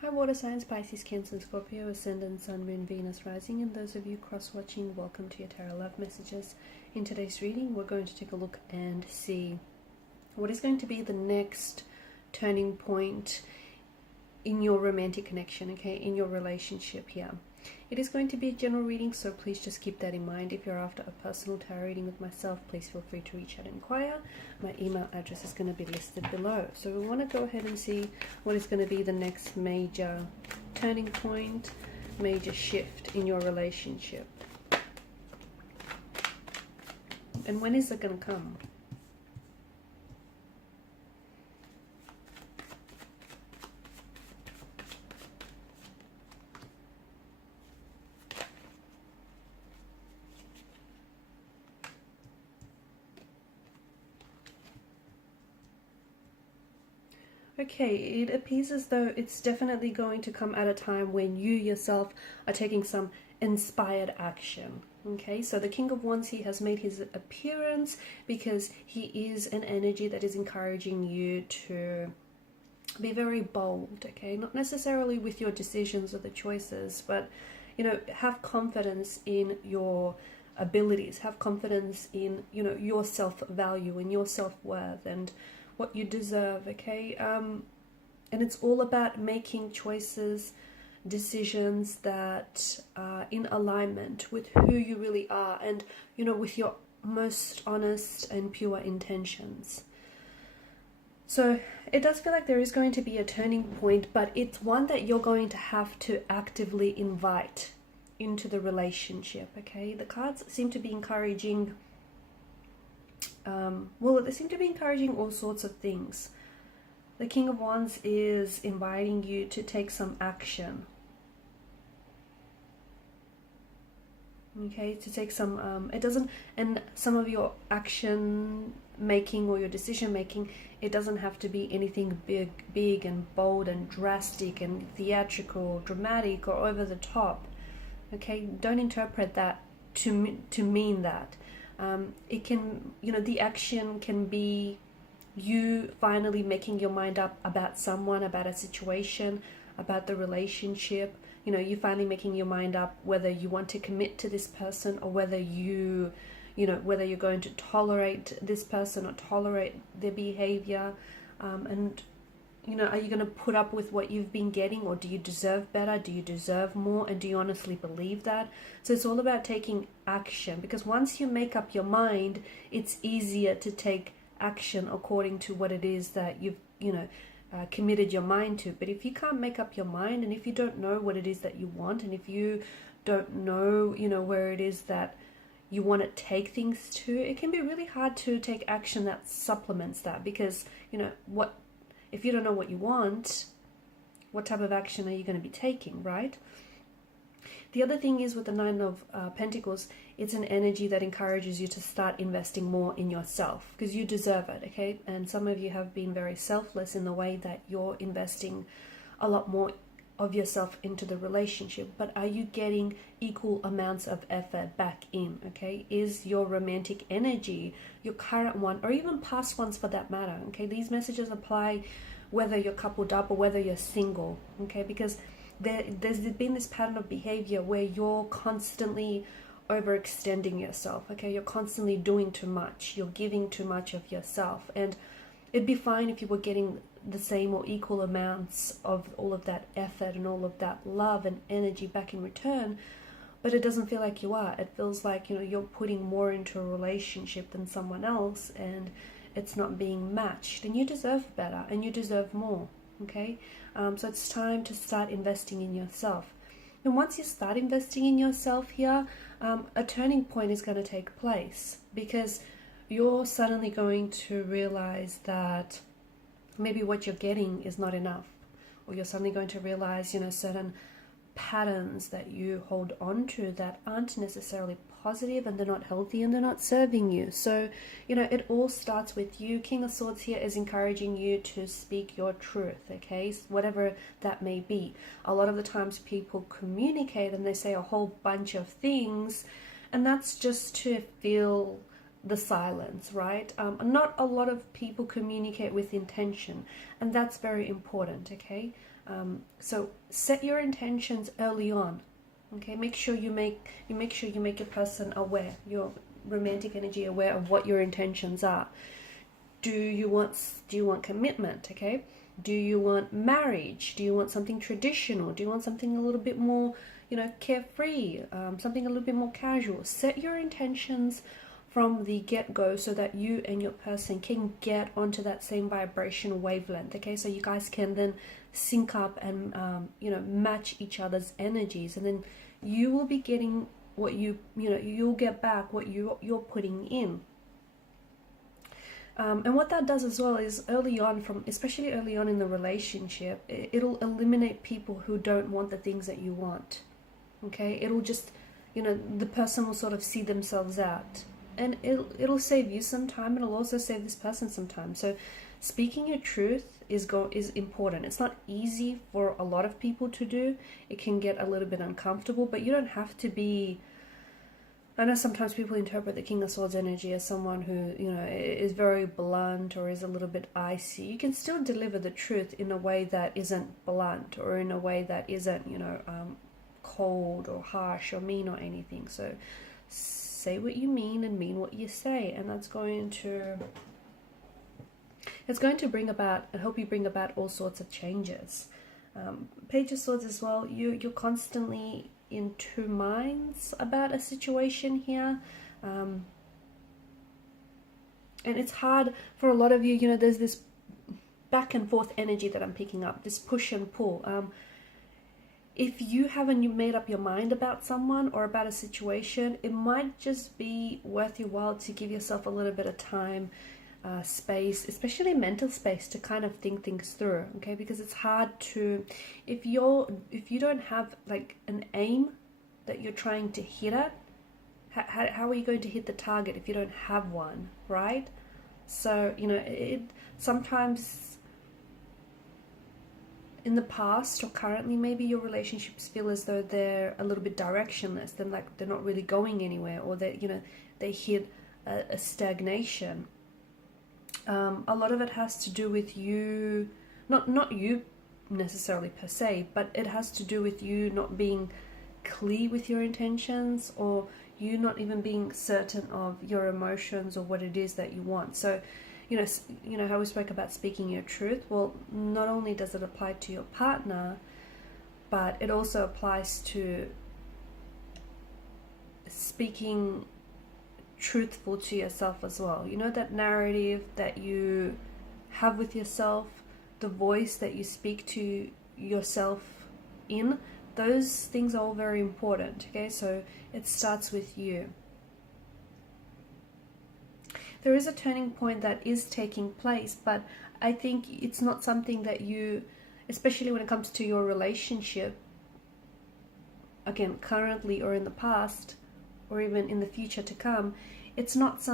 Hi water signs, Pisces, Cancer, and Scorpio, Ascendant, Sun, Moon, Venus, Rising, and those of you cross-watching, welcome to your Tarot Love Messages. In today's reading, we're going to take a look and see what is going to be the next turning point in your romantic connection, okay, in your relationship here. It is going to be a general reading, so please just keep that in mind. If you're after a personal tarot reading with myself, please feel free to reach out and inquire. My email address is going to be listed below. So we want to go ahead and see what is going to be the next major turning point, major shift in your relationship. And when is it going to come? Okay, it appears as though it's definitely going to come at a time when you yourself are taking some inspired action. Okay, so the King of Wands, he has made his appearance because he is an energy that is encouraging you to be very bold, okay? Not necessarily with your decisions or the choices, but, you know, have confidence in your abilities, have confidence in, you know, your self-value and your self-worth and what you deserve, okay? And it's all about making choices, decisions that are in alignment with who you really are and, you know, with your most honest and pure intentions. So it does feel like there is going to be a turning point, but it's one that you're going to have to actively invite into the relationship, okay? The cards seem to be encouraging they seem to be encouraging all sorts of things. The King of Wands is inviting you to take some action. Okay, to take some, and some of your action making or your decision making, it doesn't have to be anything big and bold and drastic and theatrical, dramatic or over the top. Okay, don't interpret that to mean that. It can, you know, the action can be you finally making your mind up about someone, about a situation, about the relationship. You know, you finally making your mind up whether you want to commit to this person or whether whether you're going to tolerate this person or tolerate their behavior. And, you know, are you going to put up with what you've been getting, or do you deserve better? Do you deserve more? And do you honestly believe that? So it's all about taking action, because once you make up your mind, it's easier to take action according to what it is that you've, committed your mind to. But if you can't make up your mind, and if you don't know what it is that you want, and if you don't know, where it is that you want to take things to, it can be really hard to take action that supplements that, because, if you don't know what you want, what type of action are you going to be taking, right? The other thing is with the Nine of Pentacles, it's an energy that encourages you to start investing more in yourself, because you deserve it, okay? And some of you have been very selfless in the way that you're investing a lot more of yourself into the relationship. But are you getting equal amounts of effort back in, okay? Is your romantic energy, your current one, or even past ones for that matter, okay? These messages apply whether you're coupled up or whether you're single, okay? Because there's been this pattern of behavior where you're constantly overextending yourself, okay? You're constantly doing too much. You're giving too much of yourself. And it'd be fine if you were getting the same or equal amounts of all of that effort and all of that love and energy back in return, but it doesn't feel like you are. It feels like, you're putting more into a relationship than someone else, and it's not being matched. And you deserve better, and you deserve more, okay? So it's time to start investing in yourself. And once you start investing in yourself here, a turning point is going to take place, because you're suddenly going to realize that maybe what you're getting is not enough, or you're suddenly going to realize, certain patterns that you hold on to that aren't necessarily positive, and they're not healthy, and they're not serving you. So, it all starts with you. King of Swords here is encouraging you to speak your truth, okay? Whatever that may be. A lot of the times people communicate and they say a whole bunch of things, and that's just to fill the silence, right? Not a lot of people communicate with intention, and that's very important, okay? So set your intentions early on. Okay, make sure you make your person aware, your romantic energy aware of what your intentions are. Do you want commitment? Okay, do you want marriage? Do you want something traditional? Do you want something a little bit more, carefree? Something a little bit more casual. Set your intentions from the get-go so that you and your person can get onto that same vibrational wavelength. Okay, so you guys can then sync up and match each other's energies, and then you will be getting what you'll get back what you're putting in. And what that does as well is especially early on in the relationship, it'll eliminate people who don't want the things that you want. Okay, it'll just, the person will sort of see themselves out, and it'll save you some time, and it'll also save this person some time. So speaking your truth is important. It's not easy for a lot of people to do. It can get a little bit uncomfortable, but you don't have to be. I know sometimes people interpret the King of Swords energy as someone who, is very blunt or is a little bit icy. You can still deliver the truth in a way that isn't blunt, or in a way that isn't, cold or harsh or mean or anything. So say what you mean and mean what you say, and it's going to bring about and help you bring about all sorts of changes. Page of Swords as well, you're constantly in two minds about a situation here, and it's hard for a lot of you. There's this back and forth energy that I'm picking up, this push and pull. If you haven't made up your mind about someone or about a situation, it might just be worth your while to give yourself a little bit of time, space, especially mental space, to kind of think things through. Okay, because it's hard to, if you don't have like an aim that you're trying to hit at, how are you going to hit the target if you don't have one, right? So it sometimes in the past or currently, maybe your relationships feel as though they're a little bit directionless, then like they're not really going anywhere, or that they hit a stagnation. A lot of it has to do with you, not you necessarily per se, but it has to do with you not being clear with your intentions, or you not even being certain of your emotions or what it is that you want. So, how we spoke about speaking your truth. Well, not only does it apply to your partner, but it also applies to speaking truthful to yourself as well. That narrative that you have with yourself, the voice that you speak to yourself in, those things are all very important. Okay, so it starts with you. There is a turning point that is taking place, but I think it's not something that you, especially when it comes to your relationship, again, currently or in the past, or even in the future to come, it's not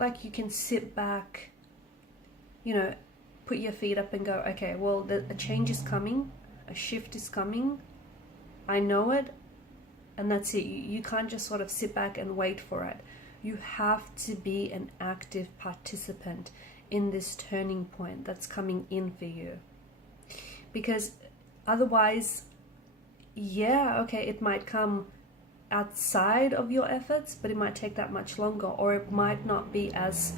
like you can sit back, put your feet up and go, okay, well, a change is coming, a shift is coming, I know it, and that's it. You can't just sort of sit back and wait for it. You have to be an active participant in this turning point that's coming in for you. Because otherwise, it might come outside of your efforts, but it might take that much longer, or it might not be as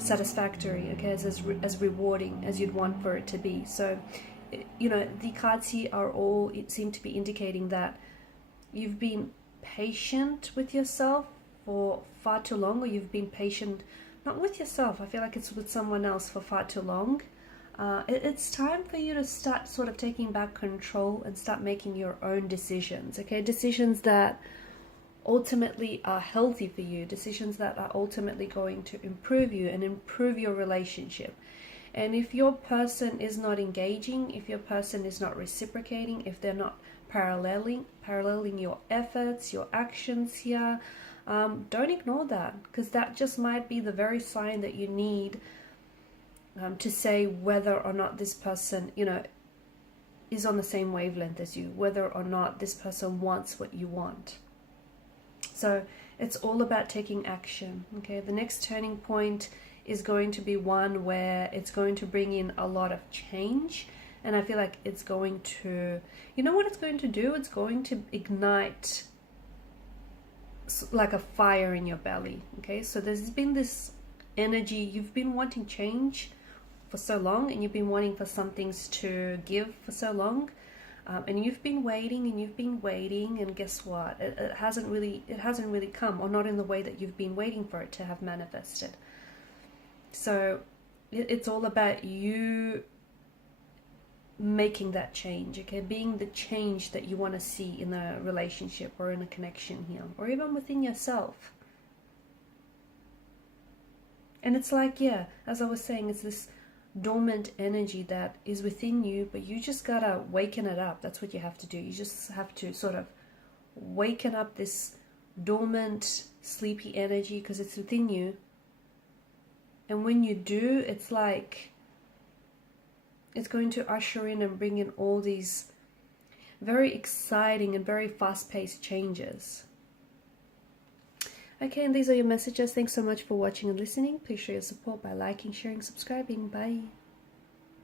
satisfactory, okay, as rewarding as you'd want for it to be. So, the cards here seem to be indicating that you've been patient with yourself for far too long, or you've been patient, not with yourself, I feel like it's with someone else for far too long. It's time for you to start sort of taking back control and start making your own decisions, okay? Decisions that ultimately are healthy for you, decisions that are ultimately going to improve you and improve your relationship. And if your person is not engaging, if your person is not reciprocating, if they're not paralleling your efforts, your actions here, don't ignore that, because that just might be the very sign that you need to say whether or not this person, is on the same wavelength as you, whether or not this person wants what you want. So it's all about taking action, okay? The next turning point is going to be one where it's going to bring in a lot of change, And I feel like it's going to, you know what it's going to do? It's going to ignite like a fire in your belly. Okay, so there's been this energy, you've been wanting change for so long, and you've been wanting for some things to give for so long, and you've been waiting and you've been waiting, and guess what? It hasn't really come, or not in the way that you've been waiting for it to have manifested. So it's all about you making that change, okay? Being the change that you want to see in a relationship or in a connection here, or even within yourself. And it's like, yeah, as I was saying, it's this dormant energy that is within you, but you just gotta waken it up. That's what you have to do. You just have to sort of waken up this dormant, sleepy energy, because it's within you. And when you do, it's like it's going to usher in and bring in all these very exciting and very fast-paced changes. Okay, and these are your messages. Thanks so much for watching and listening. Please show your support by liking, sharing, subscribing. Bye.